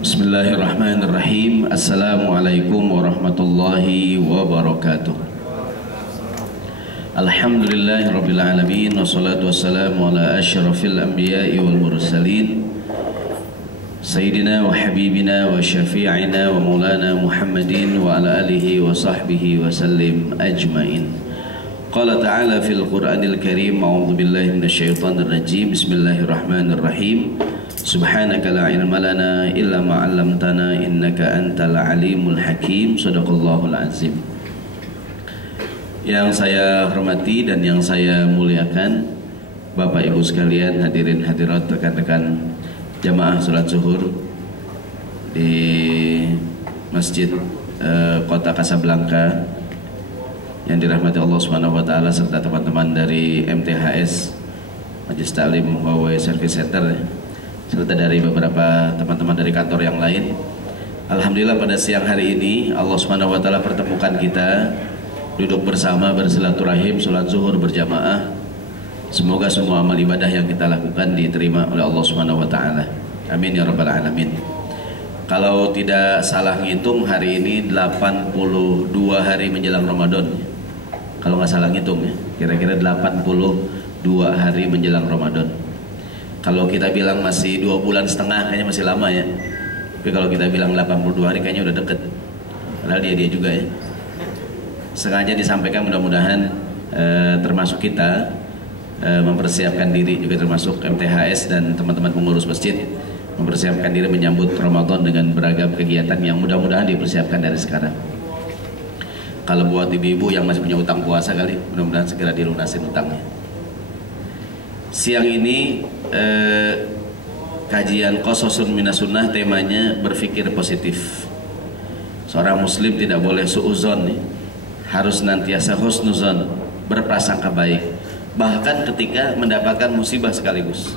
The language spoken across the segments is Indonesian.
Bismillahirrahmanirrahim. Assalamualaikum warahmatullahi wabarakatuh. Alhamdulillahirabbil alamin wassalatu wassalamu ala asyrafil anbiya'i wal mursalin sayyidina wa habibina wa syafi'ina wa maulana Muhammadin wa ala alihi wa sahbihi wa sallim ajmain. Qala ta'ala fil Qur'anil Karim, a'udzu billahi minasyaitonir rajim. Bismillahirrahmanirrahim. Subhanaka la ilma lana illa ma 'allamtana innaka antal alimul hakim. Shadaqallahul azim. Yang saya hormati dan yang saya muliakan, Bapak Ibu sekalian, hadirin hadirat, rekan-rekan jamaah salat zuhur di Masjid Kota Kasablanka yang dirahmati Allah Subhanahu wa taala, serta teman-teman dari MTHS Majelis Ta'lim Huawei Service Center, serta dari beberapa teman-teman dari kantor yang lain. Alhamdulillah pada siang hari ini Allah Subhanahu wa taala pertemukan kita duduk bersama, bersilaturahim, sholat zuhur berjamaah. Semoga semua amal ibadah yang kita lakukan diterima oleh Allah Subhanahu wa taala. Amin ya rabbal alamin. Kalau tidak salah ngitung, hari ini 82 hari menjelang Ramadan. Kalau nggak salah ngitung ya, kira-kira 82 hari menjelang Ramadan. Kalau kita bilang masih 2 bulan setengah, kayaknya masih lama ya. Tapi kalau kita bilang 82 hari kayaknya udah deket. Padahal dia juga ya. Sengaja disampaikan, mudah-mudahan termasuk kita mempersiapkan diri, juga termasuk MTHS dan teman-teman pengurus masjid mempersiapkan diri menyambut Ramadan dengan beragam kegiatan yang mudah-mudahan dipersiapkan dari sekarang. Kalau buat ibu-ibu yang masih punya utang puasa kali, mudah-mudahan segera dilunasin utangnya. Siang ini kajian Qasasun Minas Sunnah, temanya berpikir positif. Seorang muslim tidak boleh suudzon, harus nantiasa husnuzon, berprasangka baik, bahkan ketika mendapatkan musibah sekaligus,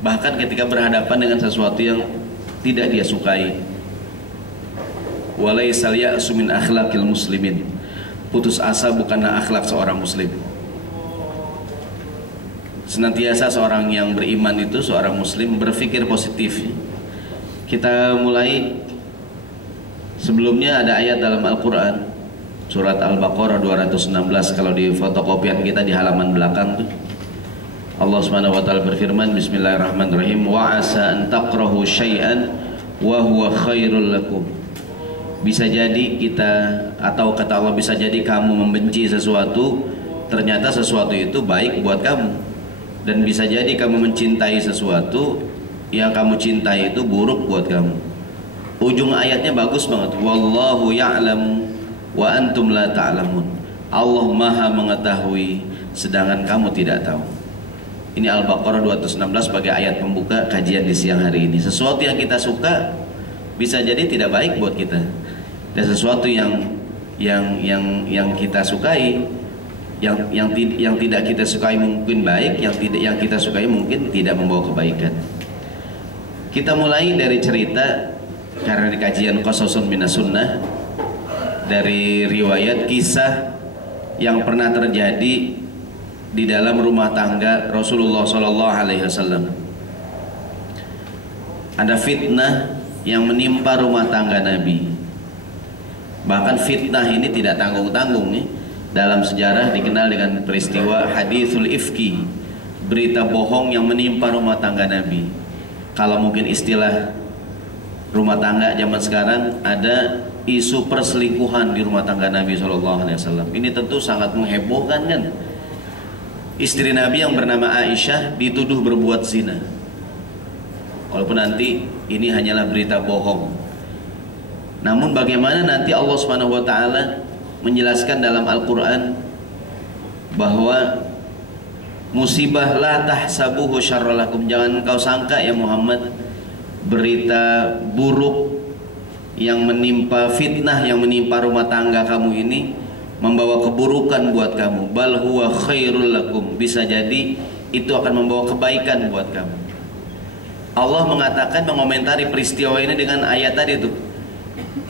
bahkan ketika berhadapan dengan sesuatu yang tidak dia sukai. Walaisal ya'su min akhlaqil muslimin, putus asa bukanlah akhlak seorang muslim. Senantiasa seorang yang beriman itu, seorang muslim, berpikir positif. Kita mulai. Sebelumnya ada ayat dalam Al-Quran, surat Al-Baqarah 216. Kalau di fotokopian kita di halaman belakang tuh, Allah Subhanahu wa taala berfirman, Bismillahirrahmanirrahim, wa asa an takrahu syai'an wa huwa khairul lakum. Bisa jadi kita, atau kata Allah, bisa jadi kamu membenci sesuatu, ternyata sesuatu itu baik buat kamu. Dan bisa jadi kamu mencintai sesuatu, yang kamu cintai itu buruk buat kamu. Ujung ayatnya bagus banget. Wallahu ya'lamu wa antum la ta'lamun. Allah maha mengetahui, sedangkan kamu tidak tahu. Ini Al-Baqarah 216 sebagai ayat pembuka kajian di siang hari ini. Sesuatu yang kita suka bisa jadi tidak baik buat kita. Dan sesuatu yang kita sukai, yang tidak kita sukai mungkin baik, yang kita sukai mungkin tidak membawa kebaikan. Kita mulai dari cerita, karena di kajian Qasasun Minas Sunnah, dari riwayat kisah yang pernah terjadi di dalam rumah tangga Rasulullah SAW. Ada fitnah yang menimpa rumah tangga Nabi. Bahkan fitnah ini tidak tanggung-tanggung nih. Dalam sejarah dikenal dengan peristiwa hadithul ifki, berita bohong yang menimpa rumah tangga Nabi. Kalau mungkin istilah rumah tangga zaman sekarang, ada isu perselingkuhan di rumah tangga Nabi SAW. Ini tentu sangat menghebohkan kan. Istri Nabi yang bernama Aisyah dituduh berbuat zina. Walaupun nanti ini hanyalah berita bohong, namun bagaimana nanti Allah Subhanahu wa taala menjelaskan dalam Al-Quran bahwa musibah la tahsabuhu syarralakum, jangan engkau sangka ya Muhammad, berita buruk yang menimpa, fitnah yang menimpa rumah tangga kamu ini membawa keburukan buat kamu. Bal huwa khairul lakum, bisa jadi itu akan membawa kebaikan buat kamu. Allah mengatakan, mengomentari peristiwa ini dengan ayat tadi tuh.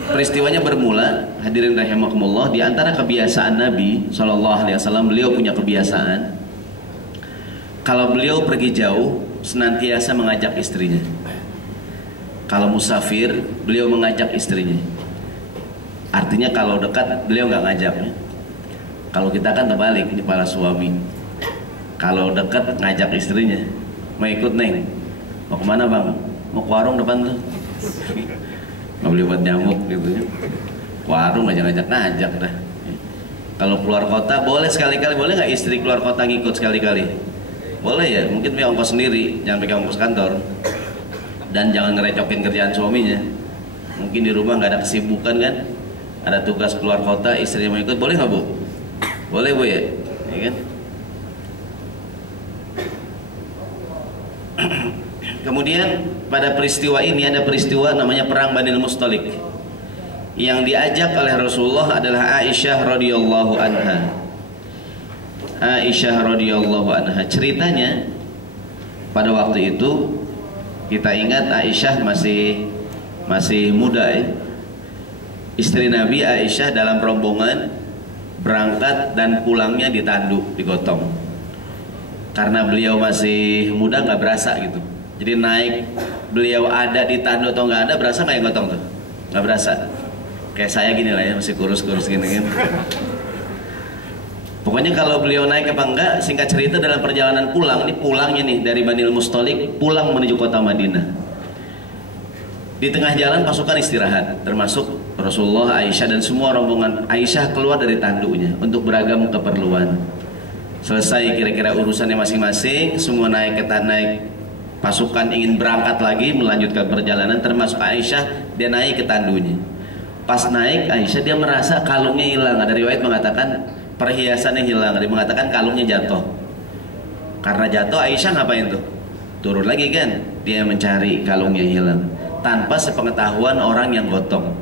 Peristiwanya bermula, hadirin rahimakumullah, di antara kebiasaan Nabi SAW, beliau punya kebiasaan, kalau beliau pergi jauh senantiasa mengajak istrinya. Kalau musafir, beliau mengajak istrinya. Artinya kalau dekat, beliau nggak ngajaknya. Kalau kita kan terbalik, ini para suami. Kalau dekat ngajak istrinya, mau ikut neng, mau kemana bang? Mau ke warung depan tuh, mau beli obat nyamuk gitu ya. Warung ngajak-ngajak dah. Kalau keluar kota boleh sekali-kali, boleh nggak istri keluar kota ngikut sekali-kali? Boleh ya, mungkin pakai ongkos sendiri, jangan pakai ongkos kantor. Dan jangan ngerecokin kerjaan suaminya. Mungkin di rumah nggak ada kesibukan kan, ada tugas keluar kota, istrinya mau ikut, boleh nggak bu? Boleh bu ya, ya kan? Kemudian pada peristiwa ini ada peristiwa namanya perang Banil Mustalik. Yang diajak oleh Rasulullah adalah Aisyah radhiyallahu anha. Aisyah radhiyallahu anha. Ceritanya pada waktu itu kita ingat Aisyah masih muda ya. Istri Nabi Aisyah dalam rombongan berangkat dan pulangnya ditandu, digotong. Karena beliau masih muda nggak berasa gitu. Jadi naik beliau ada ditandu atau nggak ada berasa nggak yang gotong tuh? Nggak berasa. Kayak saya gini lah ya, masih kurus-kurus gini kan. Pokoknya kalau beliau naik apa enggak, singkat cerita dalam perjalanan pulang, ini pulangnya nih dari Banil Mustalik pulang menuju kota Madinah. Di tengah jalan pasukan istirahat, termasuk Rasulullah, Aisyah dan semua rombongan. Aisyah keluar dari tandunya untuk beragam keperluan. Selesai kira-kira urusannya masing-masing, semua naik pasukan ingin berangkat lagi melanjutkan perjalanan, termasuk Aisyah. Dia naik ke tandunya. Pas naik Aisyah dia merasa kalungnya hilang. Ada riwayat mengatakan perhiasannya hilang. Ada mengatakan kalungnya jatuh. Karena jatuh Aisyah ngapain tuh? Turun lagi kan? Dia mencari kalungnya hilang tanpa sepengetahuan orang yang gotong.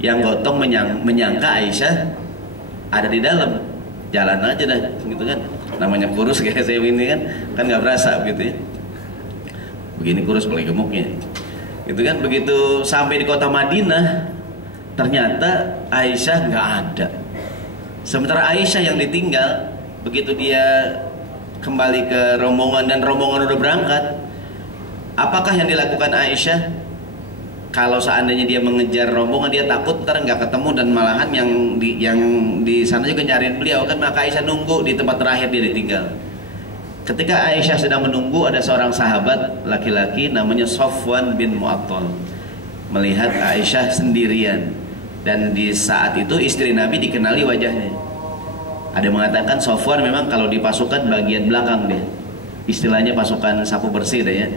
Yang gotong menyangka Aisyah ada di dalam. Jalan aja dah gitu kan. Namanya kurus kayak saya ini kan nggak berasa gitu ya. Begini kurus paling gemuknya. Gitu kan, begitu sampai di kota Madinah ternyata Aisyah nggak ada. Sementara Aisyah yang ditinggal, begitu dia kembali ke rombongan dan rombongan udah berangkat, apakah yang dilakukan Aisyah? Kalau seandainya dia mengejar rombongan, dia takut ntar nggak ketemu dan malahan yang di sana juga nyariin beliau kan, maka Aisyah nunggu di tempat terakhir dia ditinggal. Ketika Aisyah sedang menunggu, ada seorang sahabat laki-laki namanya Safwan bin Mu'attal melihat Aisyah sendirian, dan di saat itu istri Nabi dikenali wajahnya. Ada yang mengatakan Safwan memang kalau di pasukan bagian belakang dia, istilahnya pasukan sapu bersih deh ya,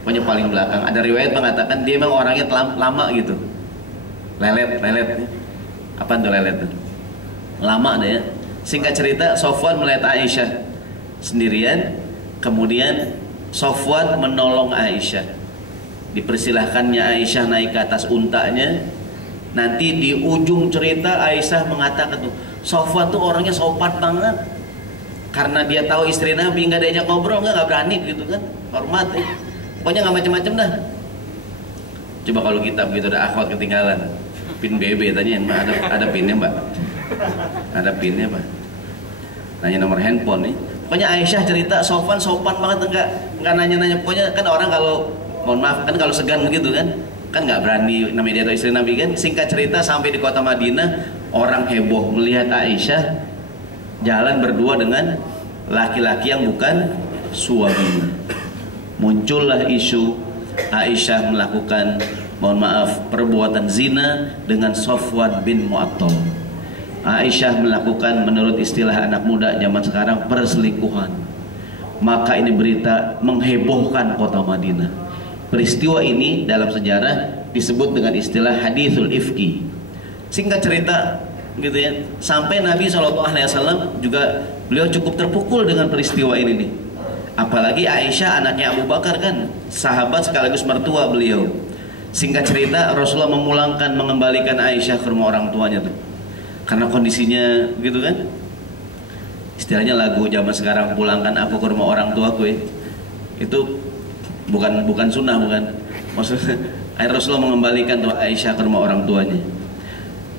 pokoknya paling belakang. Ada riwayat mengatakan dia memang orangnya lama gitu, lelet apa tuh lelet tuh? Lama deh ya. Singkat cerita, Safwan melihat Aisyah sendirian, kemudian Safwan menolong Aisyah. Dipersilahkannya Aisyah naik ke atas untanya. Nanti di ujung cerita Aisyah mengatakan tuh, Safwan tuh orangnya sopan banget. Karena dia tahu istri Nabi nggak diajak ngobrol, nggak berani gitu kan, hormat ya. Pokoknya nggak macam-macam dah. Coba kalau kita begitu ada akhwat ketinggalan, pin BB tanya, ada pinnya mbak? Ada pinnya mbak? Nanya nomor handphone nih. Pokoknya Aisyah cerita Safwan sopan banget, enggak nanya-nanya. Pokoknya kan orang kalau mohon maaf kan kalau segan begitu kan nggak berani, namanya dia atau istri Nabi kan. Singkat cerita sampai di kota Madinah, orang heboh melihat Aisyah jalan berdua dengan laki-laki yang bukan suaminya. Muncullah isu Aisyah melakukan, mohon maaf, perbuatan zina dengan Safwan bin Mu'attal. Aisyah melakukan, menurut istilah anak muda zaman sekarang, perselingkuhan. Maka ini berita menghebohkan kota Madinah. Peristiwa ini dalam sejarah disebut dengan istilah hadithul ifki. Singkat cerita gitu ya, sampai Nabi SAW juga beliau cukup terpukul dengan peristiwa ini nih. Apalagi Aisyah anaknya Abu Bakar kan, sahabat sekaligus mertua beliau. Singkat cerita Rasulullah mengembalikan Aisyah ke rumah orang tuanya tuh. Karena kondisinya gitu kan, istilahnya lagu zaman sekarang, pulangkan aku ke rumah orang tuaku ya. Itu bukan sunnah, bukan. Maksudnya Rasulullah mengembalikan tuh Aisyah ke rumah orang tuanya.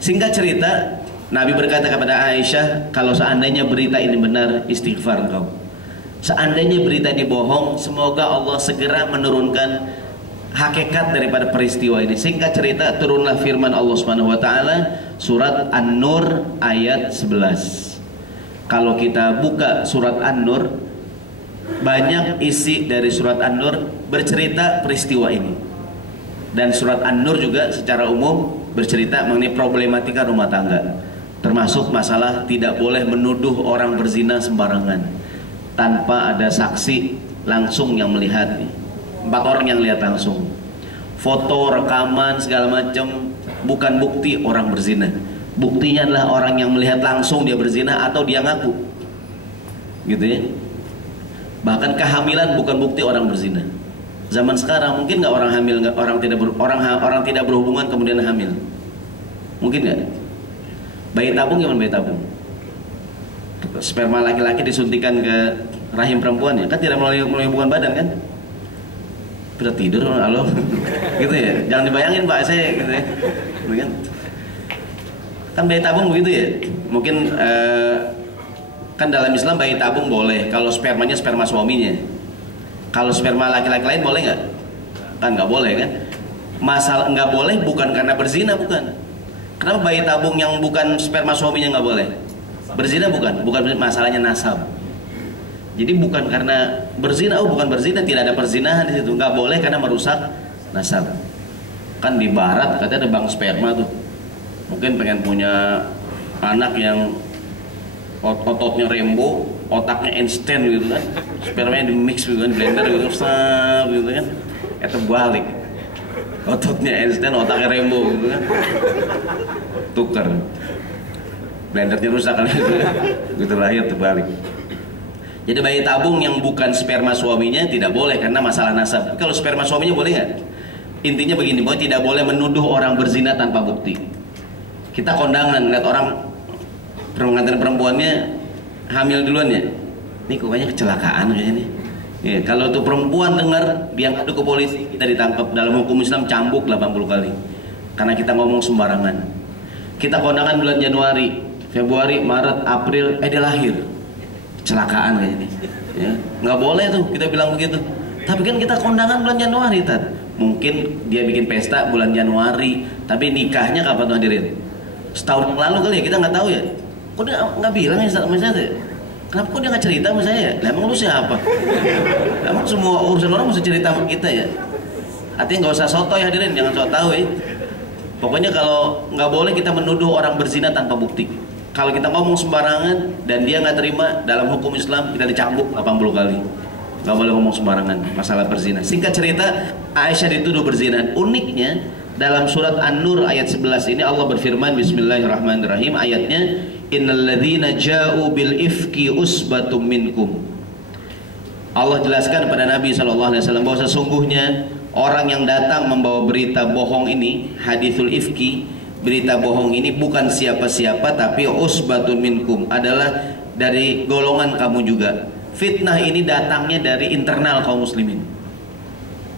Singkat cerita, Nabi berkata kepada Aisyah, kalau seandainya berita ini benar, istighfar engkau. Seandainya berita ini bohong, semoga Allah segera menurunkan hakikat daripada peristiwa ini. Singkat cerita, turunlah firman Allah Subhanahu wa taala surat An-Nur ayat 11. Kalau kita buka surat An-Nur, banyak isi dari surat An-Nur bercerita peristiwa ini. Dan surat An-Nur juga secara umum bercerita mengenai problematika rumah tangga, termasuk masalah tidak boleh menuduh orang berzina sembarangan tanpa ada saksi langsung yang melihat. 4 orang yang lihat langsung, foto, rekaman, segala macam bukan bukti orang berzina. Buktinya adalah orang yang melihat langsung dia berzina atau dia ngaku, gitu ya. Bahkan kehamilan bukan bukti orang berzina. Zaman sekarang mungkin nggak orang hamil, orang tidak berhubungan kemudian hamil, mungkin nggak? Bayi tabung gimana bayi tabung? Sperma laki-laki disuntikan ke rahim perempuan ya, kan tidak melalui hubungan badan kan? Udah tidur halo gitu ya, jangan dibayangin Pak saya gitu ya, kan bayi tabung begitu ya. Mungkin kan dalam Islam bayi tabung boleh kalau spermanya sperma suaminya. Kalau sperma laki-laki lain boleh nggak? Kan nggak boleh kan? Masalah nggak boleh bukan karena berzina, bukan. Kenapa bayi tabung yang bukan sperma suaminya nggak boleh? Berzina bukan masalahnya nasab. Jadi bukan karena berzina, bukan berzina, tidak ada perzinahan di situ, nggak boleh karena merusak nasab. Kan di barat katanya ada bank sperma tuh, mungkin pengen punya anak yang ototnya Rembo, otaknya Einstein gitu kan, spermanya di mix gitu kan, blender gitu kan, itu balik, ototnya Einstein, otaknya Rembo gitu kan, tuker, blendernya rusak kan, gitu lahir terbalik. Jadi bayi tabung yang bukan sperma suaminya tidak boleh karena masalah nasab. Kalau sperma suaminya boleh nggak? Intinya begini, bahwa tidak boleh menuduh orang berzina tanpa bukti. Kita kondangan lihat orang pengantin perempuannya hamil duluan ya, ini kayaknya kecelakaan kayaknya nih. Ya, kalau tuh perempuan dengar dia ngadu ke polisi, kita ditangkap. Dalam hukum Islam cambuk 80 kali karena kita ngomong sembarangan. Kita kondangan bulan Januari, Februari, Maret, April, dia lahir. Kecelakaan kayaknya nih ya, nggak boleh tuh kita bilang begitu. Tapi kan kita kondangan bulan Januari Tat. Mungkin dia bikin pesta bulan Januari, tapi nikahnya kapan tuh hadirin? Setahun yang lalu kali ya, kita nggak tahu ya. Kok dia nggak bilang ya sama saya? Kenapa kok dia nggak cerita sama saya? Lah emang lu siapa? Emang semua urusan orang mesti cerita sama kita ya? Artinya nggak usah sotoy hadirin, jangan sok tahu ya. Pokoknya kalau nggak boleh kita menuduh orang berzina tanpa bukti. Kalau kita ngomong sembarangan dan dia nggak terima, dalam hukum Islam kita dicambuk 80 kali. Nggak boleh ngomong sembarangan masalah berzina. Singkat cerita, Aisyah dituduh berzina. Uniknya dalam surat An-Nur ayat 11 ini Allah berfirman, Bismillahirrahmanirrahim, ayatnya, Innalladzina ja'u bil ifki usbatum minkum. Allah jelaskan kepada Nabi SAW bahwa sesungguhnya orang yang datang membawa berita bohong ini, hadithul ifki, berita bohong ini bukan siapa-siapa tapi usbatun minkum, adalah dari golongan kamu juga. Fitnah ini datangnya dari internal kaum muslimin,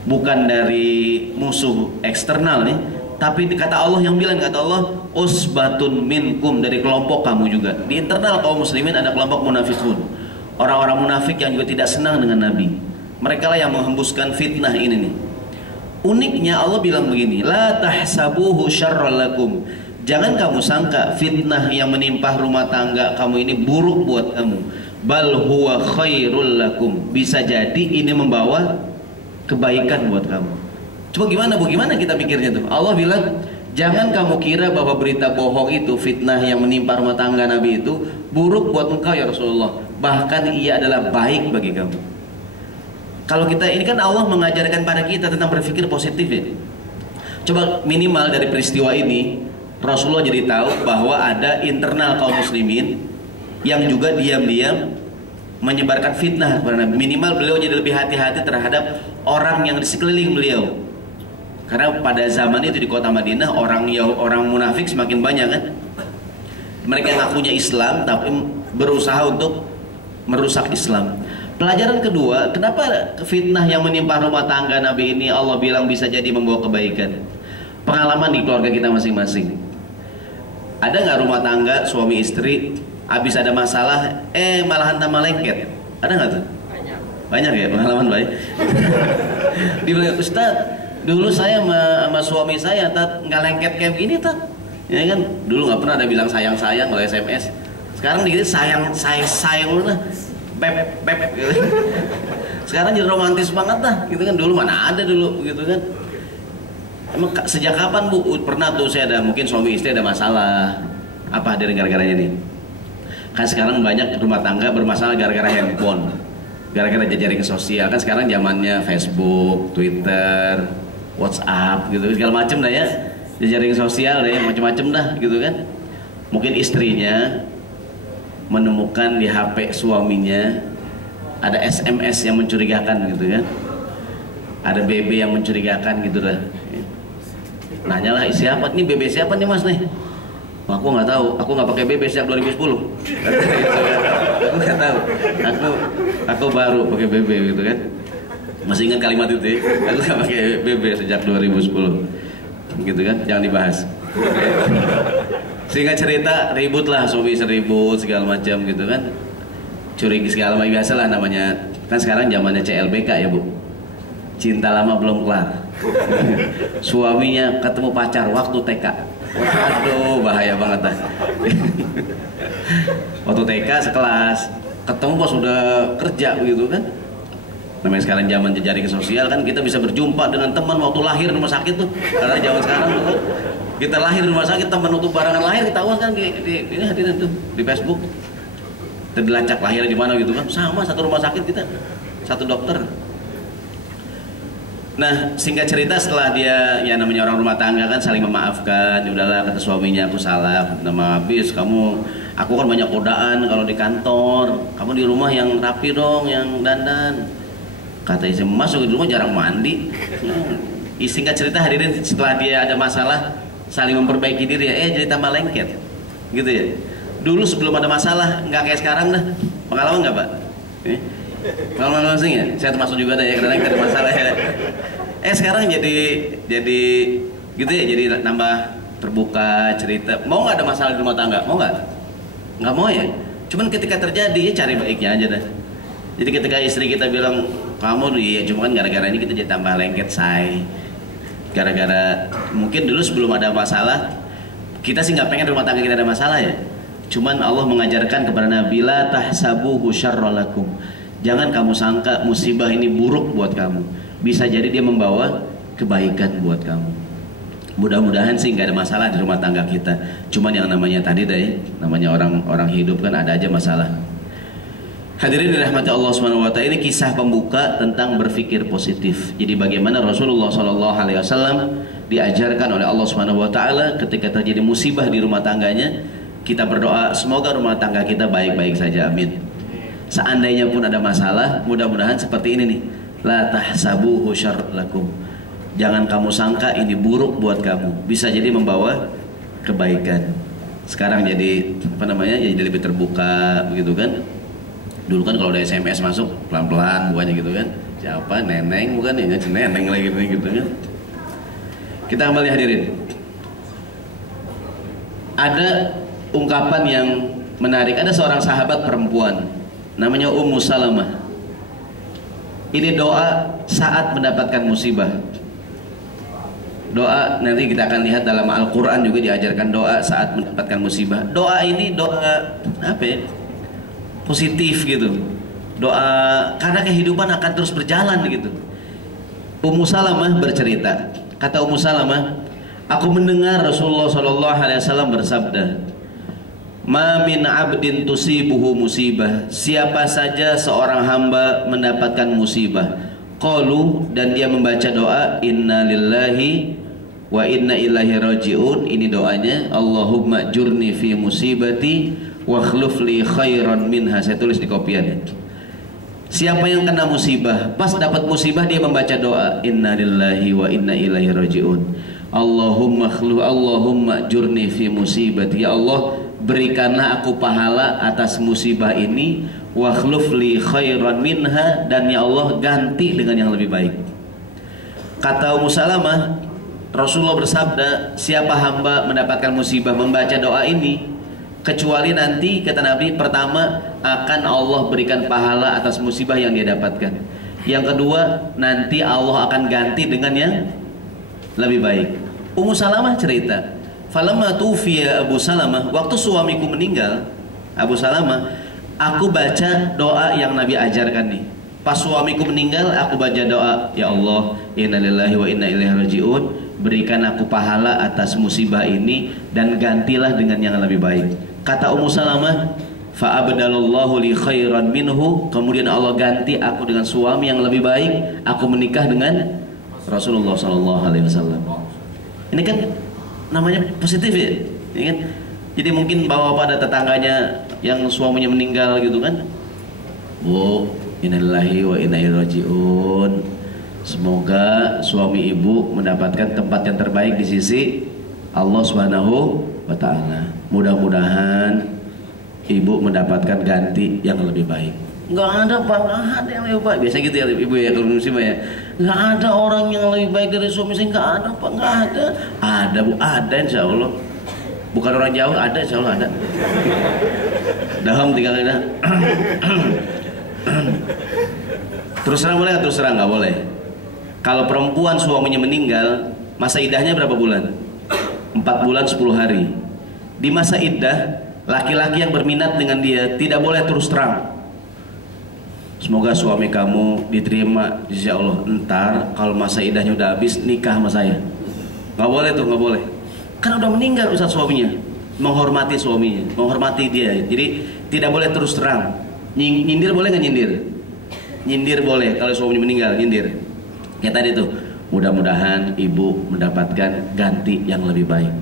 bukan dari musuh eksternal nih. Tapi kata Allah yang bilang, kata Allah usbatun minkum, dari kelompok kamu juga. Di internal kaum muslimin ada kelompok munafikun, orang-orang munafik yang juga tidak senang dengan Nabi. Mereka lah yang menghembuskan fitnah ini nih. Uniknya Allah bilang begini, la tahsabuhu syarral lakum, jangan kamu sangka fitnah yang menimpa rumah tangga kamu ini buruk buat kamu, bal huwa khairul lakum, bisa jadi ini membawa kebaikan buat kamu. Coba gimana Bu, gimana kita pikirnya tuh? Allah bilang, jangan kamu kira bahwa berita bohong itu, fitnah yang menimpa rumah tangga Nabi itu buruk buat engkau ya Rasulullah, bahkan ia adalah baik bagi kamu. Kalau kita ini kan Allah mengajarkan pada kita tentang berpikir positif ya. Coba minimal dari peristiwa ini Rasulullah jadi tahu bahwa ada internal kaum muslimin yang juga diam-diam menyebarkan fitnah kepada Nabi. Minimal beliau jadi lebih hati-hati terhadap orang yang di sekeliling beliau. Karena pada zaman itu di kota Madinah orang munafik semakin banyak kan. Mereka ngakunya Islam tapi berusaha untuk merusak Islam. Pelajaran kedua, kenapa fitnah yang menimpa rumah tangga Nabi ini Allah bilang bisa jadi membawa kebaikan? Pengalaman di keluarga kita masing-masing. Ada nggak rumah tangga suami istri habis ada masalah malah hantam malaikat? Ada nggak tuh? Banyak ya pengalaman baik. Dibilang, Ustaz, Dulu saya sama suami saya nggak lengket kayak gini tat, ya kan? Dulu nggak pernah ada bilang sayang sayang kalau SMS. Sekarang dikit sayang sayang lah, beb gitu. Sekarang jadi romantis banget dah, gitu kan? Dulu mana ada dulu, gitu kan? Emang sejak kapan Bu pernah tuh saya ada mungkin suami istri ada masalah apa dari gara-garanya nih? Kan sekarang banyak rumah tangga bermasalah gara-gara handphone, gara-gara jejaring sosial. Kan sekarang zamannya Facebook, Twitter, WhatsApp gitu segala macem dah ya, jejaring sosial deh macem-macem dah gitu kan. Mungkin istrinya menemukan di HP suaminya ada SMS yang mencurigakan gitu kan, ada BB yang mencurigakan gitu lah. Nanyalah siapa nih, BB siapa nih mas nih? Aku nggak tahu, aku nggak pakai BB sejak 2010. Aku nggak tahu, aku baru pakai BB gitu kan. Masih ingat kalimat itu ya? Aku nggak pakai BB sejak 2010 gitu kan, jangan dibahas. Sehingga cerita ribut lah, suami seribut segala macam gitu kan, curiga segala macam, biasa lah namanya. Kan sekarang zamannya CLBK ya Bu, cinta lama belum kelar. Suaminya ketemu pacar waktu TK. Aduh bahaya banget dah. Waktu TK sekelas, ketemu pas udah kerja gitu kan. Namanya sekarang zaman jejaring sosial kan, kita bisa berjumpa dengan teman waktu lahir di rumah sakit tuh. Karena zaman sekarang tuh kan, kita lahir di rumah sakit, teman untuk barangan lahir ketahuan kan ini hadirin tuh di Facebook. Terlacak lahirnya di mana gitu kan, sama satu rumah sakit kita, satu dokter. Nah singkat cerita setelah dia ya namanya orang rumah tangga kan saling memaafkan, ya udahlah kata suaminya aku salah, nama habis kamu, aku kan banyak godaan kalau di kantor, kamu di rumah yang rapi dong, yang dandan. Kata istri, masuk di rumah jarang mandi. Singkat cerita hadirin setelah dia ada masalah saling memperbaiki diri ya, jadi tambah lengket gitu ya. Dulu sebelum ada masalah nggak kayak sekarang dah. Pengalaman nggak Pak? Pengalaman masing ya? Saya termasuk juga ada ya, kadang-kadang ada masalah ya. Sekarang jadi gitu ya, jadi nambah terbuka cerita. Mau nggak ada masalah di rumah tangga? Mau nggak? Nggak mau ya. Cuman ketika terjadi ya cari baiknya aja dah. Jadi ketika istri kita bilang kamu iya, cuma kan gara-gara ini kita jadi tambah lengket say. Gara-gara mungkin dulu sebelum ada masalah kita sih nggak pengen rumah tangga kita ada masalah ya. Cuman Allah mengajarkan kepada Nabi la tahsabuhu syarralakum. Jangan kamu sangka musibah ini buruk buat kamu. Bisa jadi dia membawa kebaikan buat kamu. Mudah-mudahan sih nggak ada masalah di rumah tangga kita. Cuman yang namanya tadi deh, namanya orang hidup kan ada aja masalah. Hadirin dirahmati Allah Subhanahu wa taala, ini kisah pembuka tentang berpikir positif. Jadi bagaimana Rasulullah sallallahu alaihi wasallam diajarkan oleh Allah Subhanahu wa taala ketika terjadi musibah di rumah tangganya, kita berdoa semoga rumah tangga kita baik-baik saja, amin. Seandainya pun ada masalah, mudah-mudahan seperti ini nih. La tahsabuhu syarr lakum. Jangan kamu sangka ini buruk buat kamu. Bisa jadi membawa kebaikan. Sekarang jadi apa namanya? Jadi lebih terbuka begitu kan? Dulu kan kalau ada SMS masuk pelan-pelan bukannya gitu kan. Siapa? Neneng bukan ya? Neneng lagi gitu kan. Kita kembali hadirin. Ada ungkapan yang menarik. Ada seorang sahabat perempuan namanya Ummu Salamah. Ini doa saat mendapatkan musibah. Doa nanti kita akan lihat dalam Al-Quran juga diajarkan doa saat mendapatkan musibah. Doa ini doa apa ya? Positif gitu. Doa karena kehidupan akan terus berjalan gitu. Ummu Salamah bercerita. Kata Ummu Salamah, aku mendengar Rasulullah SAW bersabda, "Ma min abdin tusibuhu musibah." Siapa saja seorang hamba mendapatkan musibah. Qalu, dan dia membaca doa inna lillahi wa inna ilaihi rajiun. Ini doanya, Allahumma jurni fi musibati wa khluf li khairan minha. Saya tulis di kopian. Siapa yang kena musibah, pas dapat musibah dia membaca doa inna lillahi wa inna ilaihi rajiun. Allahumma jurni fi musibati. Ya Allah, berikanlah aku pahala atas musibah ini, wa khluf li khairan minha, dan ya Allah ganti dengan yang lebih baik. Kata Ummu Salamah, Rasulullah bersabda, siapa hamba mendapatkan musibah membaca doa ini, kecuali nanti kata Nabi, pertama akan Allah berikan pahala atas musibah yang dia dapatkan. Yang kedua, nanti Allah akan ganti dengan yang lebih baik. Ummu Salamah cerita, falamma tufiya Abu Salamah, waktu suamiku meninggal, Abu Salamah, aku baca doa yang Nabi ajarkan nih. Pas suamiku meninggal, aku baca doa, ya Allah, inna lillahi wa inna ilaihi raji'un, berikan aku pahala atas musibah ini dan gantilah dengan yang lebih baik. Kata Ummu Salamah, fa abdalallahu li khairan minhu, kemudian Allah ganti aku dengan suami yang lebih baik, aku menikah dengan Rasulullah sallallahu alaihi wasallam. Ini kan namanya positif ya, ini kan. Jadi mungkin bawa pada tetangganya yang suaminya meninggal gitu kan, Bu, innalillahi wa inna ilaihi raji'un, semoga suami ibu mendapatkan tempat yang terbaik di sisi Allah Subhanahu wa ta'ala. Mudah-mudahan ibu mendapatkan ganti yang lebih baik. Nggak ada Pak, nggak ada yang lebih baik. Biasa gitu ya ibu ya, kalau musibah ya. Nggak ada orang yang lebih baik dari suami saya, nggak ada Pak, nggak ada. Ada Bu, ada insya Allah. Bukan orang jauh, ada insya Allah ada. Daham tinggal ada. Terus terang boleh atau terus terang nggak boleh? Kalau perempuan suaminya meninggal, masa iddahnya berapa bulan? 4 bulan 10 hari. Di masa iddah, laki-laki yang berminat dengan dia tidak boleh terus terang, semoga suami kamu diterima insya Allah, entar kalau masa iddahnya udah habis nikah sama saya. Nggak boleh tuh, nggak boleh. Karena udah meninggal Ustaz suaminya. Menghormati suaminya, menghormati dia. Jadi tidak boleh terus terang. Nyindir boleh nggak nyindir? Nyindir boleh kalau suaminya meninggal, nyindir. Ya tadi tuh, mudah-mudahan ibu mendapatkan ganti yang lebih baik.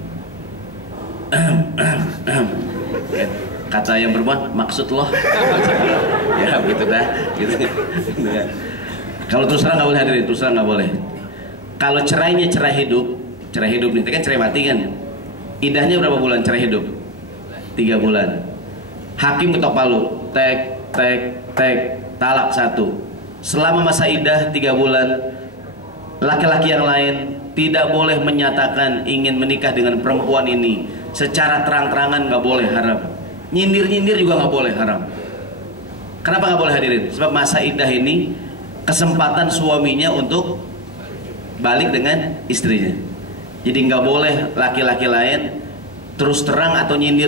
Kata yang berbuat, maksud loh. Ya begitu dah gitu. Kalau terus terang nggak boleh hadirin, terus terang nggak boleh. Kalau cerainya cerai hidup nih, kan cerai mati kan. Iddahnya berapa bulan cerai hidup? 3 bulan. Hakim ketok palu, tek talak 1. Selama masa iddah 3 bulan, laki-laki yang lain tidak boleh menyatakan ingin menikah dengan perempuan ini secara terang-terangan, nggak boleh, haram. Nyindir juga nggak boleh, haram. Kenapa nggak boleh hadirin? Sebab masa iddah ini kesempatan suaminya untuk balik dengan istrinya. Jadi nggak boleh laki-laki lain terus terang atau nyindir,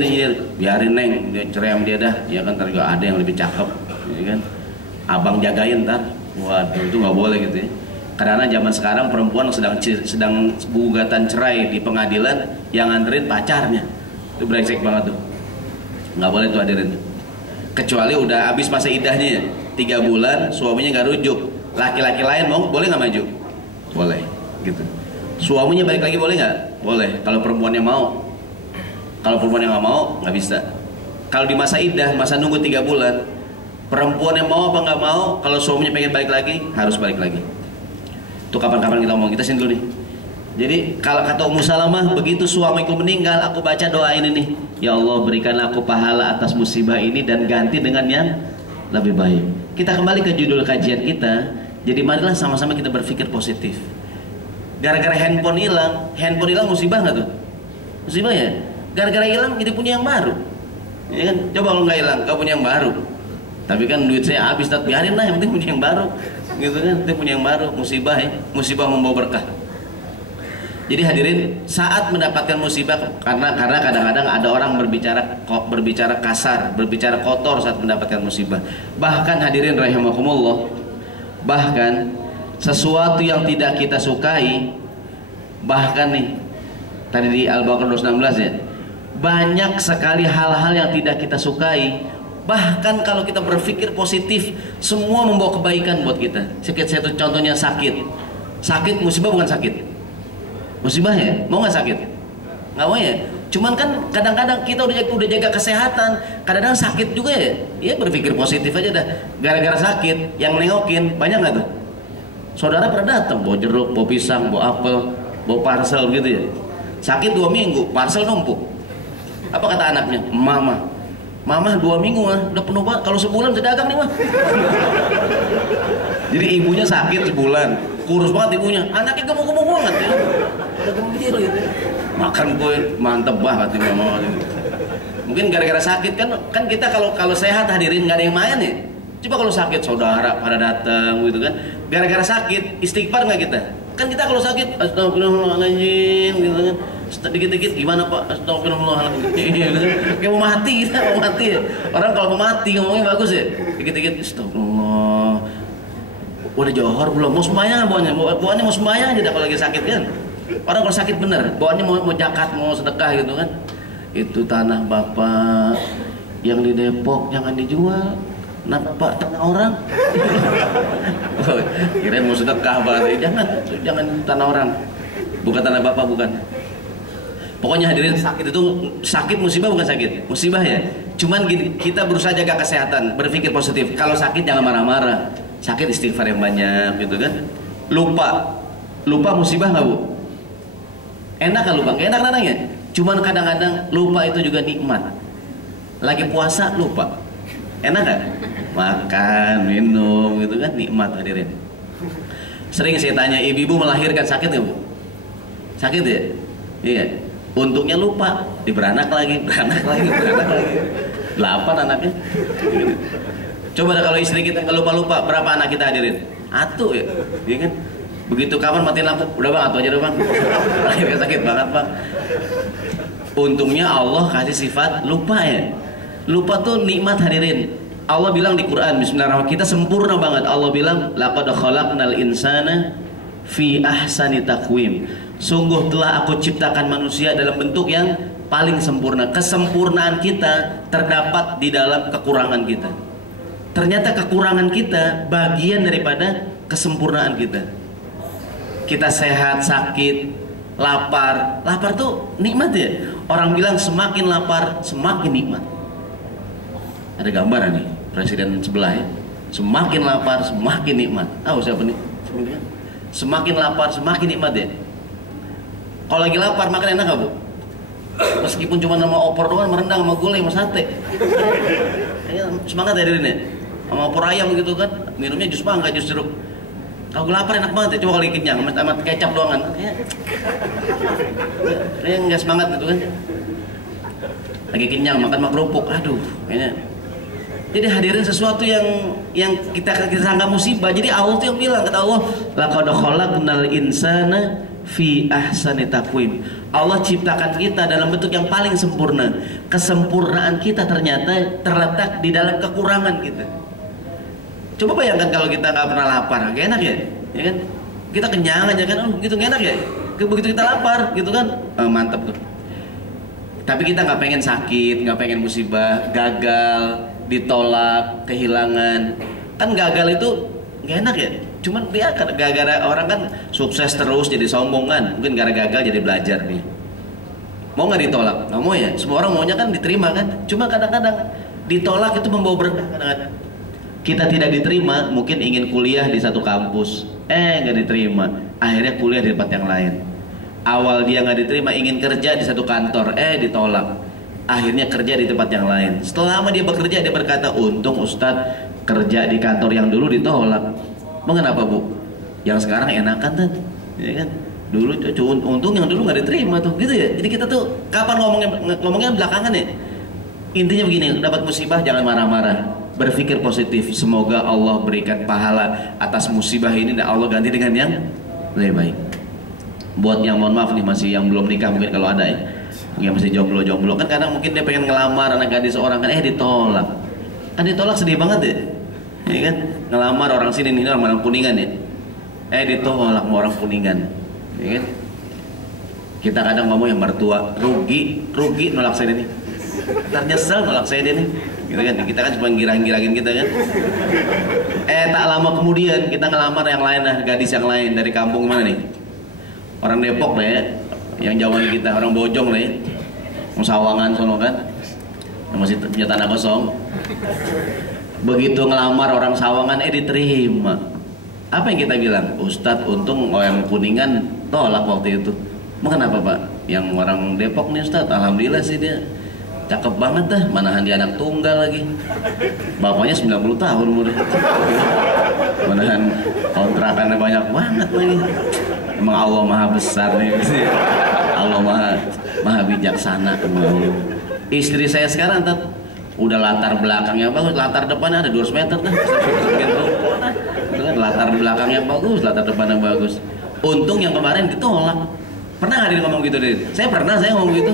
biarin neng, dia cerai sama dia dah, ya kan, ntar juga ada yang lebih cakep, ya kan, abang jagain ntar. Waduh, itu nggak boleh gitu ya. Karena zaman sekarang perempuan sedang gugatan cerai di pengadilan, yang nganterin pacarnya, itu brengsek banget tuh. Nggak boleh tuh hadirin. Kecuali udah habis masa iddahnya 3 bulan, suaminya nggak rujuk, laki-laki lain mau, boleh nggak maju? Boleh, gitu. Suaminya balik lagi boleh nggak? Boleh. Kalau perempuannya mau. Kalau perempuan yang nggak mau, nggak bisa. Kalau di masa iddah, masa nunggu 3 bulan, perempuan yang mau apa nggak mau, kalau suaminya pengen balik lagi, harus balik lagi. Itu kapan-kapan kita ngomong, kita sini dulu nih. Jadi kalau kata Ummu Salamah, begitu suamiku meninggal, aku baca doa ini nih, ya Allah, berikan aku pahala atas musibah ini dan ganti dengan yang lebih baik. Kita kembali ke judul kajian kita. Jadi marilah sama-sama kita berpikir positif. Gara-gara handphone hilang musibah nggak tuh? Musibah ya. Gara-gara hilang kita punya yang baru, ya kan? Coba kalau nggak hilang, kau punya yang baru. Tapi kan duit saya habis, biarin lah, yang penting punya yang baru, gitu kan? Kita punya yang baru, musibah ya. Musibah membawa berkah. Jadi hadirin, saat mendapatkan musibah, karena kadang-kadang ada orang berbicara kasar, berbicara kotor saat mendapatkan musibah. Bahkan hadirin rahimakumullah, bahkan sesuatu yang tidak kita sukai, bahkan nih tadi di Al-Baqarah 216 ya, banyak sekali hal-hal yang tidak kita sukai. Bahkan kalau kita berpikir positif, semua membawa kebaikan buat kita. Saya tuh contohnya sakit, musibah bukan sakit, musibah ya, mau nggak sakit? Nggak mau ya. Cuman kan kadang-kadang kita udah jaga kesehatan, kadang-kadang sakit juga ya. Ya berpikir positif aja dah. Gara-gara sakit, yang nengokin banyak nggak tuh? Saudara pernah datang bawa jeruk, bawa pisang, bawa apel, bawa parcel gitu ya. Sakit 2 minggu, parcel numpuk. Apa kata anaknya? Mama 2 minggu mah udah penuh banget. Kalau sebulan bisa dagang nih mah. Jadi ibunya sakit sebulan, kurus banget ibunya, anaknya gemuk-gemuk banget ya. Udah gembira gitu. Makan kue mantep banget nih mama. Mungkin gara-gara sakit kan kita kalau sehat hadirin nggak ada yang main ya. Coba kalau sakit saudara pada datang gitu kan. Gara-gara sakit istighfar nggak kita? Kan kita kalau sakit, astagfirullahaladzim gitu kan. Dikit-dikit gimana Pak? Astagfirullahaladzim. Kayak mau mati kita, mau mati ya. Orang kalau mau mati ngomongnya bagus ya. Dikit-dikit astagfirullah. Udah johor belum? Mau sembahyang bawaannya? Bawaannya mau sembahyang aja kalau lagi sakit kan. Orang kalau sakit bener, bawaannya mau zakat, mau sedekah gitu kan. Itu tanah Bapak yang di Depok jangan dijual. Kenapa Pak, tanah orang? Kirain mau sedekah Pak. Jangan tanah orang. Bukan tanah Bapak, bukan. Pokoknya hadirin, sakit itu sakit musibah bukan sakit. Musibah ya. Cuman gini, kita berusaha jaga kesehatan, berpikir positif. Kalau sakit jangan marah-marah. Sakit istighfar yang banyak gitu kan. Lupa musibah nggak Bu? Enak kan lupa? Enak nadanya. Cuman kadang-kadang lupa itu juga nikmat. Lagi puasa lupa. Enak kan? Makan, minum gitu kan, nikmat hadirin. Sering saya tanya, ibu-ibu melahirkan sakit nggak Bu? Sakit ya? Iya. Untungnya lupa, beranak lagi. 8 anaknya. Coba dah kalau istri kita nggak lupa-lupa, berapa anak kita hadirin? Atuh ya, iya kan? Begitu kapan matiin lampu, udah Bang, atuh aja deh Bang. Akhirnya sakit banget Bang. Untungnya Allah kasih sifat lupa ya. Lupa tuh nikmat hadirin. Allah bilang di Quran, Bismillahirrahmanirrahim, kita sempurna banget. Allah bilang, laqad khalaqnal insana fi ahsani taqwim. Sungguh telah aku ciptakan manusia dalam bentuk yang paling sempurna. Kesempurnaan kita terdapat di dalam kekurangan kita. Ternyata kekurangan kita bagian daripada kesempurnaan kita. Kita sehat, sakit, lapar. Lapar tuh nikmat ya. Orang bilang semakin lapar semakin nikmat. Ada gambaran nih presiden sebelah ya. Semakin lapar semakin nikmat. Tahu siapa nih? Semakin lapar semakin nikmat ya. Kalau lagi lapar makan enak gak Bu? Meskipun cuma nama opor doang, merendang sama gulai sama sate. Semangat ya hadirin ya. Sama opor ayam gitu kan, minumnya jus mangga, jus jeruk. Kalau lapar enak banget ya, coba kalau lagi kenyang sama kecap doang kan. Kayak nggak semangat gitu kan. Lagi kenyang makan sama kerupuk, aduh kayaknya. Jadi hadirin sesuatu yang kita anggap musibah. Jadi Allah tuh yang bilang, kata Allah, laqad khalaqnal insana fi ahsani taqwim. Allah ciptakan kita dalam bentuk yang paling sempurna. Kesempurnaan kita ternyata terletak di dalam kekurangan kita. Coba bayangkan kalau kita nggak pernah lapar, gak enak ya? Ya kan? Kita kenyang aja kan, gitu gak enak ya? Begitu kita lapar, gitu kan? Mantap tuh. Tapi kita nggak pengen sakit, nggak pengen musibah, gagal, ditolak, kehilangan. Kan gagal itu gak enak ya? Cuman dia gara-gara orang kan sukses terus jadi sombong kan, mungkin gara-gara gagal jadi belajar nih. Mau nggak ditolak? Nggak mau ya. Semua orang maunya kan diterima kan. Cuma kadang-kadang ditolak itu membawa berkah. Kadang-kadang kita tidak diterima, mungkin ingin kuliah di satu kampus, nggak diterima. Akhirnya kuliah di tempat yang lain. Awal dia nggak diterima, ingin kerja di satu kantor, ditolak. Akhirnya kerja di tempat yang lain. Setelah lama dia bekerja, dia berkata, untung Ustadz kerja di kantor yang dulu ditolak. Mengapa Bu? Yang sekarang enakan tuh, ya kan? Dulu untung yang dulu nggak diterima tuh, gitu ya. Jadi kita tuh kapan ngomongnya belakangan ya. Intinya begini, dapat musibah jangan marah-marah, berpikir positif. Semoga Allah berikan pahala atas musibah ini dan Allah ganti dengan yang lebih baik. Buat yang mohon maaf nih masih yang belum nikah mungkin kalau ada ya, yang masih jomblo kan kadang mungkin dia pengen ngelamar anak gadis seorang kan ditolak. Kan ditolak sedih banget ya. Ya kan, ngelamar orang sini nih, orang Kuningan ya, ditolak sama orang Kuningan, ya kan? Kita kadang ngomong yang mertua rugi nolak saya ini, ntar nyesel nolak saya ini, gitu kan? Kita kan cuma girang-girangin kita kan. Tak lama kemudian kita ngelamar yang lain lah, gadis yang lain dari kampung mana nih? Orang Depok lah ya, yang jauh dari kita, orang Bojong lah ya, mau Sawangan sono kan, masih punya tanah kosong. Begitu ngelamar orang Sawangan diterima. Apa yang kita bilang? Ustadz untung orang Kuningan tolak waktu itu. Kenapa Pak? Yang orang Depok nih Ustadz, alhamdulillah sih dia cakep banget dah, manahan dia anak tunggal lagi. Bapaknya 90 tahun umurnya. Manahan kontrakannya banyak banget lagi. Emang Allah maha besar nih. Allah maha bijaksana. Istri saya sekarang udah latar belakangnya bagus, latar depannya ada 200 meter dah. Latar belakangnya bagus, latar depannya bagus. Untung yang kemarin ditolak. Pernah hadir ngomong gitu deh? Saya pernah, saya ngomong gitu.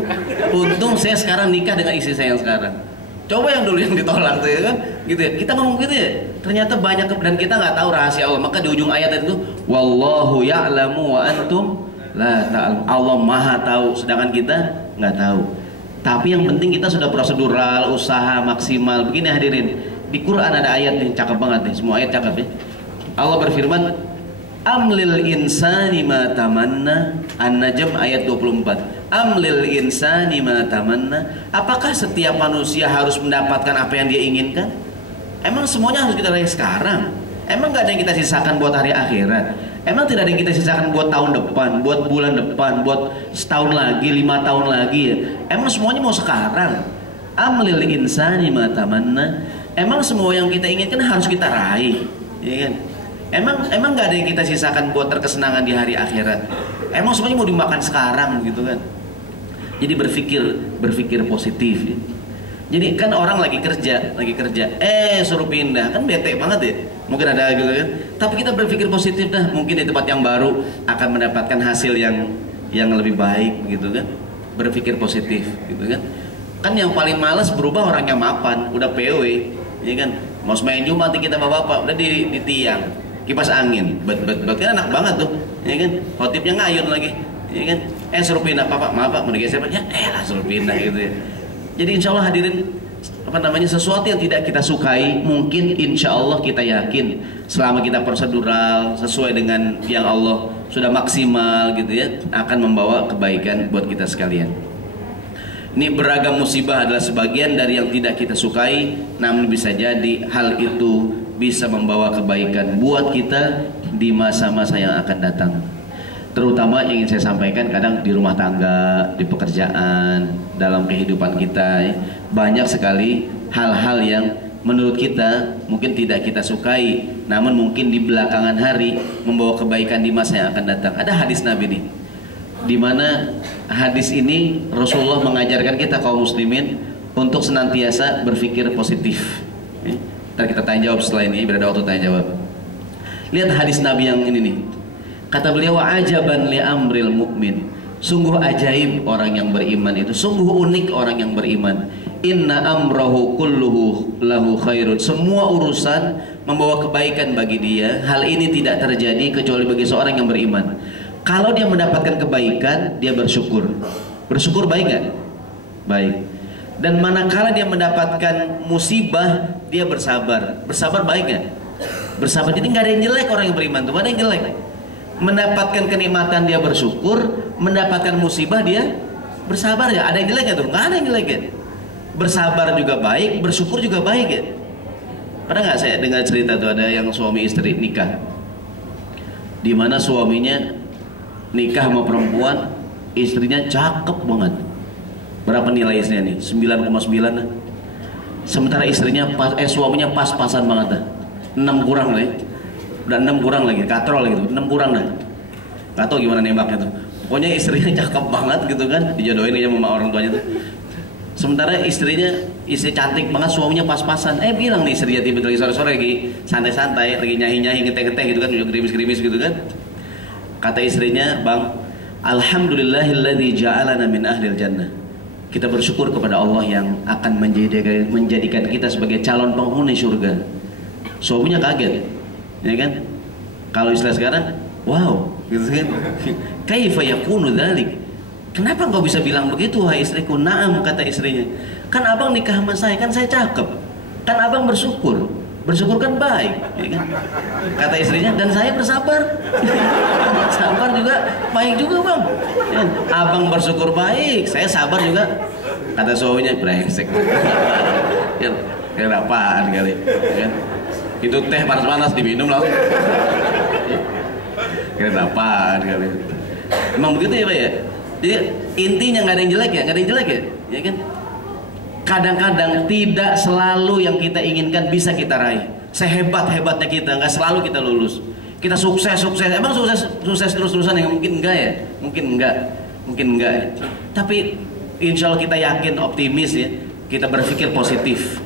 Untung saya sekarang nikah dengan istri saya yang sekarang. Coba yang dulu yang ditolak tuh ya kan, gitu ya. Kita ngomong gitu ya. Ternyata banyak dan kita nggak tahu rahasia Allah. Maka di ujung ayat itu, wallahu ya'lamu wa antum la ta'lam. Allah Maha tahu, sedangkan kita nggak tahu. Tapi yang penting kita sudah prosedural, usaha maksimal. Begini hadirin, di Quran ada ayat nih, cakep banget nih. Semua ayat cakep ya. Allah berfirman, amlil insani ma tamanna. An-Najm ayat 24. Amlil insani ma tamanna. Apakah setiap manusia harus mendapatkan apa yang dia inginkan? Emang semuanya harus kita raih sekarang? Emang gak ada yang kita sisakan buat hari akhirat? Emang tidak ada yang kita sisakan buat tahun depan, buat bulan depan, buat setahun lagi, 5 tahun lagi ya? Emang semuanya mau sekarang? Amlil insani ma tamanna. Emang semua yang kita inginkan harus kita raih, ya kan? Emang nggak ada yang kita sisakan buat terkesenangan di hari akhirat? Emang semuanya mau dimakan sekarang gitu kan? Jadi berpikir positif ya. Jadi kan orang lagi kerja, suruh pindah, kan bete banget ya. Mungkin ada gitu kan. Tapi kita berpikir positif dah, mungkin di tempat yang baru akan mendapatkan hasil yang lebih baik gitu kan. Berpikir positif gitu kan. Kan yang paling malas berubah orang yang mapan, udah PW, ya kan. Mau main Jumat kita bapak udah di tiang. Kipas angin, kan enak banget tuh, ya kan? Khotibnya ngayun lagi, ya kan? Suruh pindah, Pak, maaf Pak, mau digeser Pak, ya lah suruh pindah gitu ya. Jadi insya Allah hadirin, sesuatu yang tidak kita sukai, mungkin insya Allah kita yakin selama kita prosedural sesuai dengan yang Allah sudah maksimal gitu ya, akan membawa kebaikan buat kita sekalian. Ini beragam musibah adalah sebagian dari yang tidak kita sukai, namun bisa jadi hal itu bisa membawa kebaikan buat kita di masa-masa yang akan datang. Terutama yang ingin saya sampaikan, kadang di rumah tangga, di pekerjaan, dalam kehidupan kita banyak sekali hal-hal yang menurut kita mungkin tidak kita sukai, namun mungkin di belakangan hari membawa kebaikan di masa yang akan datang. Ada hadis Nabi nih, di mana hadis ini Rasulullah mengajarkan kita kaum muslimin untuk senantiasa berpikir positif. Ntar kita tanya jawab setelah ini, berada waktu tanya jawab. Lihat hadis Nabi yang ini nih. Kata beliau, ajaban li amril mu'min. Sungguh ajaib orang yang beriman itu, sungguh unik orang yang beriman. Inna amrahu kulluhu lahu khairun. Semua urusan membawa kebaikan bagi dia. Hal ini tidak terjadi kecuali bagi seorang yang beriman. Kalau dia mendapatkan kebaikan, dia bersyukur. Bersyukur baik gak? Baik. Dan manakala dia mendapatkan musibah, dia bersabar. Bersabar baik gak? Bersabar. Jadi nggak ada yang jelek orang yang beriman tuh, nggak ada yang jelek. Mendapatkan kenikmatan dia bersyukur, mendapatkan musibah dia bersabar ya. Ada yang jelek ya tuh? Nggak ada yang jelek ya. Bersabar juga baik, bersyukur juga baik ya. Pernah nggak saya dengar cerita tuh ada yang suami istri nikah, di mana suaminya nikah sama perempuan, istrinya cakep banget. Berapa nilai istrinya nih? 9,9 lah. Sementara istrinya suaminya pas-pasan banget dah. 6 kurang lah ya. Udah 6 kurang lagi, katrol gitu. 6 kurang dah. Gak tau gimana nembaknya tuh. Pokoknya istrinya cakep banget gitu kan, dijodohin aja sama orang tuanya tuh. Sementara istri cantik banget, suaminya pas-pasan. Bilang nih istrinya tiba-tiba lagi sore-sore lagi santai-santai, lagi nyahi-nyahi, ngeteh-ngeteh gitu kan, gerimis-gerimis gitu kan. Kata istrinya, "Bang, alhamdulillahilladzi ja'alana min ahlil jannah." Kita bersyukur kepada Allah yang akan menjadikan kita sebagai calon penghuni surga. Suaminya kaget, ya kan? Kalau istilah sekarang, wow, gitu kan? Kaifa yakunu dzalik? Kenapa engkau bisa bilang begitu, wahai istriku? Naam, kata istrinya. Kan abang nikah sama saya, kan saya cakep. Kan abang bersyukur. Bersyukur kan baik, ya kan? Kata istrinya, dan saya bersabar. Sabar juga baik juga bang. Ya, abang bersyukur baik, saya sabar juga. Kata suaminya, brengsek. Ya, kira apaan kali? Ya. Itu teh panas-panas diminum langsung. Kira apaan kali? Emang begitu ya pak ya? Jadi intinya nggak ada yang jelek ya, nggak ada yang jelek ya, ya kan? Kadang-kadang tidak selalu yang kita inginkan bisa kita raih. Sehebat-hebatnya kita, nggak selalu kita lulus. Kita sukses, emang sukses terus-terusan yang mungkin enggak ya? Mungkin enggak ya. Tapi insya Allah kita yakin, optimis ya. Kita berpikir positif.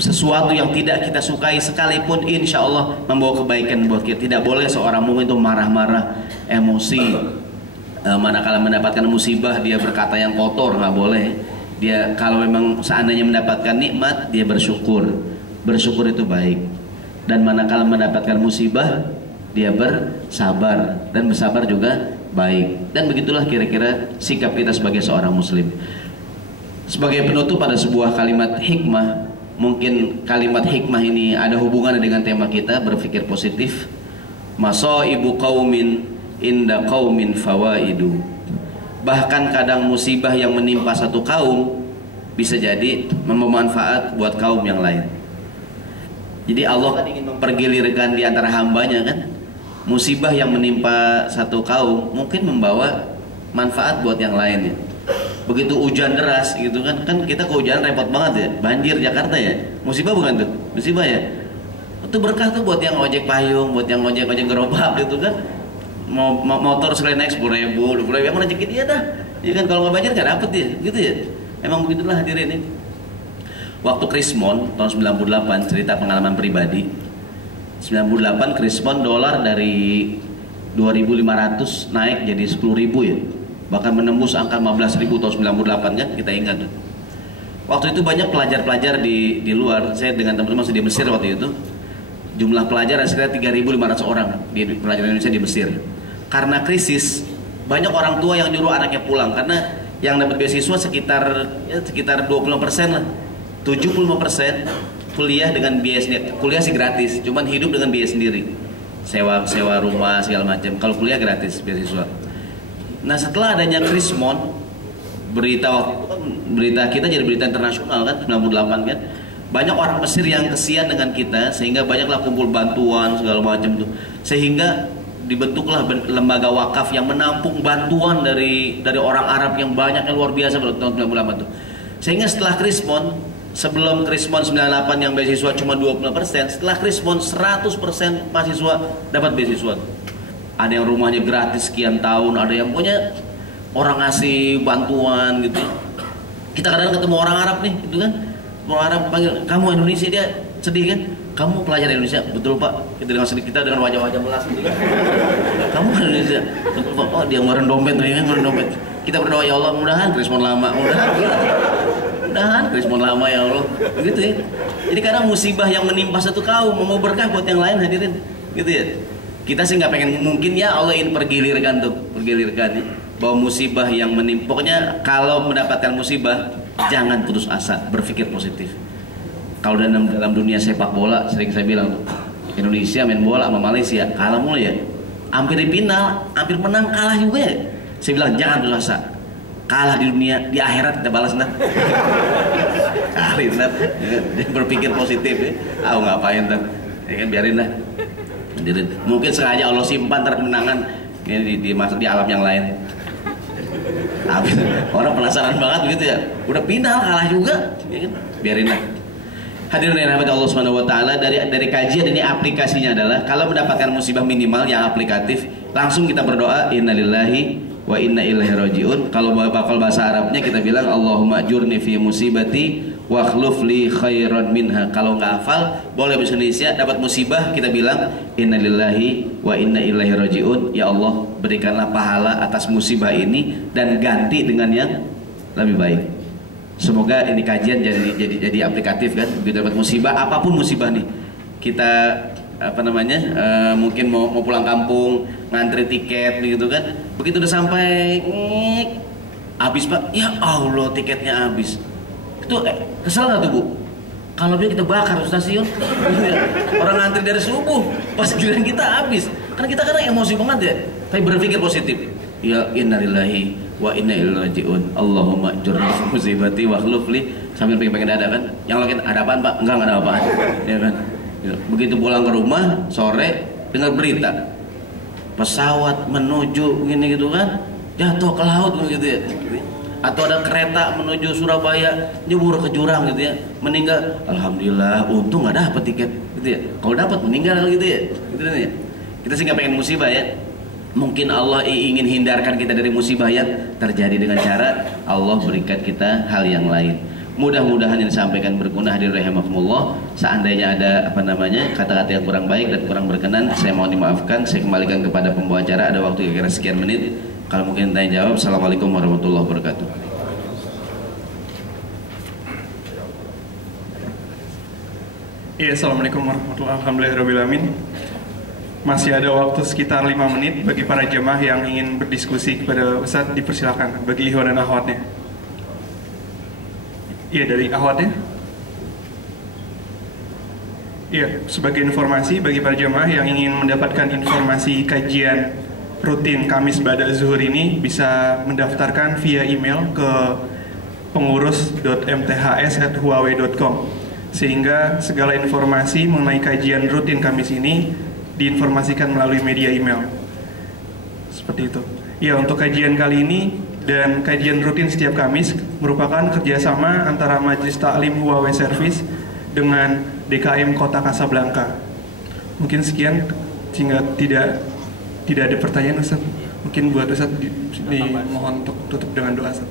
sesuatu yang tidak kita sukai sekalipun insya Allah membawa kebaikan buat kita. Tidak boleh seorang mukmin itu marah-marah, emosi, manakala mendapatkan musibah dia berkata yang kotor, nggak boleh. Dia kalau memang seandainya mendapatkan nikmat dia bersyukur itu baik. Dan manakala mendapatkan musibah dia bersabar, dan bersabar juga baik. Dan begitulah kira-kira sikap kita sebagai seorang muslim. Sebagai penutup pada sebuah kalimat hikmah, mungkin kalimat hikmah ini ada hubungannya dengan tema kita, berpikir positif. Masaibu qaumin inda qaumin fawaidu. Bahkan kadang musibah yang menimpa satu kaum bisa jadi bermanfaat buat kaum yang lain. Jadi Allah kan ingin mempergilirkan di antara hambanya kan. Musibah yang menimpa satu kaum mungkin membawa manfaat buat yang lain ya. Begitu hujan deras gitu kan, kita kehujanan repot banget ya, banjir Jakarta ya, musibah bukan tuh, musibah ya. Itu berkah tuh buat yang ojek payung, buat yang ojek gerobak gitu kan. Motor sekali naik 10.000, 20.000, yang rezeki dia dah. Ya kan kalau nggak banjir nggak dapet ya, gitu ya. Emang begitulah hadirin ini. Waktu Krismon tahun 98, cerita pengalaman pribadi. 98 Krismon dolar dari 2.500 naik jadi 10.000 ya. Bahkan menembus angka 15.000 tahun 98 kan, kita ingat. Waktu itu banyak pelajar-pelajar di luar. Saya dengan teman-teman masih di Mesir waktu itu. Jumlah pelajar sekitar 3.500 orang di pelajar Indonesia di Mesir. Karena krisis, banyak orang tua yang nyuruh anaknya pulang karena yang dapat beasiswa sekitar 20% lah. 75% kuliah dengan biaya sendiri. Kuliah sih gratis, cuman hidup dengan biaya sendiri. Sewa rumah segala macam. Kalau kuliah gratis beasiswa. Nah, setelah adanya Krismon, berita kita jadi berita internasional kan, 98 kan. Banyak orang Mesir yang kesian dengan kita, sehingga banyaklah kumpul bantuan segala macam tuh. Sehingga dibentuklah lembaga wakaf yang menampung bantuan dari orang Arab yang banyak, yang luar biasa pada tahun 98 tuh. Sehingga setelah Krismon, sebelum Krismon 98 yang beasiswa cuma 20%, setelah Krismon 100% mahasiswa dapat beasiswa. Ada yang rumahnya gratis sekian tahun, ada yang punya orang ngasih bantuan gitu. Kita kadang ketemu orang Arab nih, gitu kan. Orang Arab panggil, "Kamu Indonesia," dia sedih kan. "Kamu pelajar Indonesia?" "Betul Pak." Kita dengan sedih, kita dengan wajah-wajah melas gitu kan. "Kamu Indonesia?" "Betul Pak." "Oh, dia ngeluarin dompet, ngeluarin dompet." Kita berdoa, "Ya Allah, mudahan Krismon lama, mudahan Krismon lama ya Allah." Gitu ya. Jadi kadang musibah yang menimpa satu kaum mau berkah buat yang lain hadirin. Gitu ya. Kita sih nggak pengen, mungkin ya Allah ingin pergilirkan ya. Bahwa musibah yang menimpa, pokoknya kalau mendapatkan musibah jangan putus asa, berpikir positif. Kalau dalam dunia sepak bola sering saya bilang tuh, Indonesia main bola sama Malaysia kalah mulu ya, hampir di final, hampir menang kalah juga ya. Saya bilang jangan putus asa, kalah di dunia, di akhirat kita balas ntar. Kali ntar, berpikir positif ya. Aku ngapain ntar, ya kan biarin lah. Mungkin sengaja Allah simpan ntar kemenangan ini di alam yang lain. Tapi orang penasaran banget begitu ya. Udah final kalah juga, ya kan? Biarin lah. Hadirin yang dirahmati Allah Subhanahu wa taala, dari kajian ini aplikasinya adalah kalau mendapatkan musibah minimal yang aplikatif, langsung kita berdoa innalillahi wa inna ilaihi rajiun. Kalau bahasa Arabnya kita bilang Allahumma ajurni fi musibati wa akhluf li khairan minha. Kalau nggak hafal boleh bahasa Indonesia, dapat musibah kita bilang innalillahi wa inna ilaihi rajiun. Ya Allah, berikanlah pahala atas musibah ini dan ganti dengan yang lebih baik. Semoga ini kajian jadi aplikatif kan. Begitu dapat musibah, apapun musibah nih, kita mungkin mau pulang kampung, ngantri tiket gitu kan. Begitu udah sampai habis Pak, ya Allah tiketnya habis. Itu kesel nggak tuh Bu? Kalau kita bakar stasiun, orang ngantri dari subuh, pas giliran kita habis. Kan kita kadang emosi banget ya. Tapi berpikir positif. Ya innalillahi wa inna ilaihi rajiun. Allahumma ajurni fi musibati wa akhlif li, sambil pengen dada kan. Yang lagi ada apaan Pak? Enggak ada apaan. Ya kan. Begitu pulang ke rumah sore dengar berita pesawat menuju gini gitu kan, jatuh ke laut gitu ya. Atau ada kereta menuju Surabaya nyebur ke jurang gitu ya, meninggal. Alhamdulillah, untung nggak dapet tiket gitu ya. Kalau dapat meninggal gitu ya. Gitu ya. Kita sih nggak pengen musibah ya. Mungkin Allah ingin hindarkan kita dari musibah yang terjadi dengan cara Allah berikan kita hal yang lain. Mudah-mudahan yang disampaikan berguna. Hadirin rahimakumullah. Seandainya ada kata-kata yang kurang baik dan kurang berkenan, saya mohon dimaafkan. Saya kembalikan kepada pembawa acara. Ada waktu kira-kira sekian menit. Kalau mungkin tanya jawab. Assalamualaikum warahmatullahi wabarakatuh. Iya, assalamualaikum warahmatullahi wabarakatuh. Masih ada waktu sekitar 5 menit bagi para jemaah yang ingin berdiskusi kepada Ustadz, dipersilakan bagi ikhwan dan akhwatnya. Iya, dari akhwatnya. Iya, sebagai informasi bagi para jemaah yang ingin mendapatkan informasi kajian rutin Kamis Ba'da Zuhur ini, bisa mendaftarkan via email ke pengurus.mths@huawei.com, sehingga segala informasi mengenai kajian rutin Kamis ini diinformasikan melalui media email. Seperti itu. Ya, untuk kajian kali ini dan kajian rutin setiap Kamis merupakan kerjasama antara Majelis Ta'lim Huawei Service dengan DKM Kota Kasablanka. Mungkin sekian, sehingga tidak ada pertanyaan, Ustaz. Mungkin buat Ustaz dimohon untuk tutup dengan doa, Ustaz.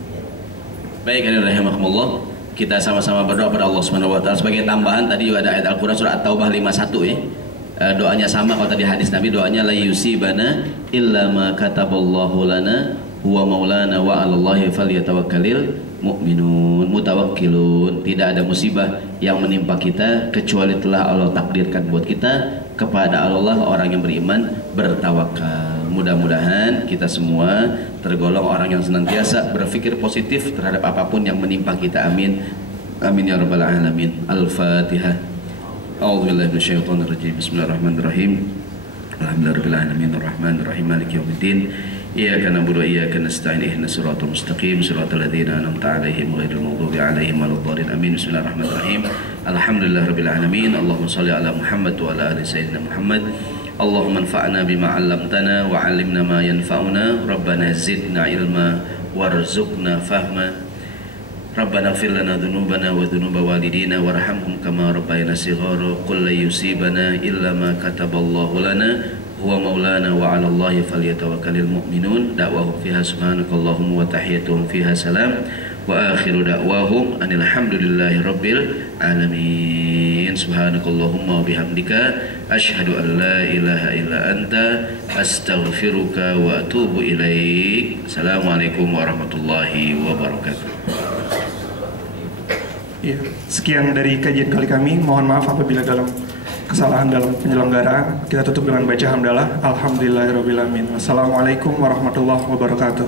Baik, rahimahumullah. Kita sama-sama berdoa pada Allah Subhanahu wa taala. Sebagai tambahan, tadi ada ayat Al-Qur'an surah At-Taubah 51 ya. Doanya sama kalau tadi hadis Nabi, doanya la yusibana illa ma kataballahu lana huwa maulana wa 'alallahi falyatawakkalul mu'minun mutawakkilun. Tidak ada musibah yang menimpa kita kecuali telah Allah takdirkan buat kita. Kepada Allah orang yang beriman bertawakal. Mudah-mudahan kita semua tergolong orang yang senantiasa berpikir positif terhadap apapun yang menimpa kita. Amin. Amin ya rabbal alamin. Al-Fatihah. A'udzubillahi minasyaitonir rajim. Bismillahirrahmanirrahim. Alhamdulillahirabbil alamin arrahmanir rahim maliki yaumiddin. Iyyaka na'budu wa iyyaka nasta'in ihdinas siratal mustaqim siratal ladzina an'amta 'alaihim ghairil maghdubi 'alaihim waladdallin. Amin. Bismillahirrahmanirrahim. Alhamdulillahirabbil alamin. Allahumma shalli ala Muhammad wa ala ali sayyidina Muhammad. Allahumma anfa'na bima 'allamtana wa 'allimna ma yanfa'una. Rabbana zidna ilma warzuqna fahma. Rabbana ighfir lana dhunubana wa dhunuba walidina warhamhum kama rabbayana shighara. Qul la yusibana illa ma kataballahu lana huwa maulana wa 'ala Allahi falyatawakkalul mu'minun. Da'wahum fiha subhanakallahumma wa tahiyyatuhum fiha salam wa akhiru da'wahum anil hamdulillahi rabbil alamin. Subhanakallahumma wa bihamdika asyhadu an la ilaha illa anta astaghfiruka wa atubu ilaik. Assalamualaikum warahmatullahi wabarakatuh. Ya, sekian dari kajian kali kami. Mohon maaf apabila dalam kesalahan dalam penyelenggaraan. Kita tutup dengan baca hamdalah. Alhamdulillahirabbil alamin. Wassalamualaikum warahmatullahi wabarakatuh.